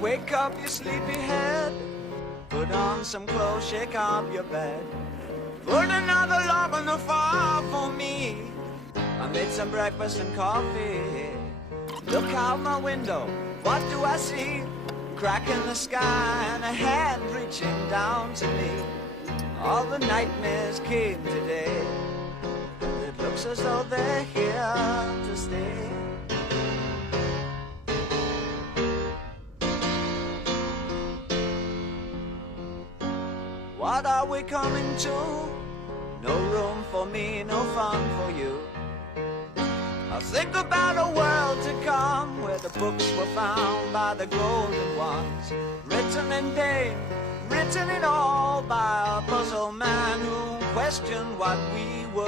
Wake up, you sleepy head. Put on some clothes, shake up your bed. Put another log on the fire for me. I made some breakfast and coffee. Look out my window, what do I see? Crack in the sky and a hand reaching down to me. All the nightmares came today, and it looks as though they're here to stay. What are we coming to? No room for me, no fun for you. I think about a world to come, where the books were found by the golden ones, written in pain, written it all by a puzzle man who questioned what we were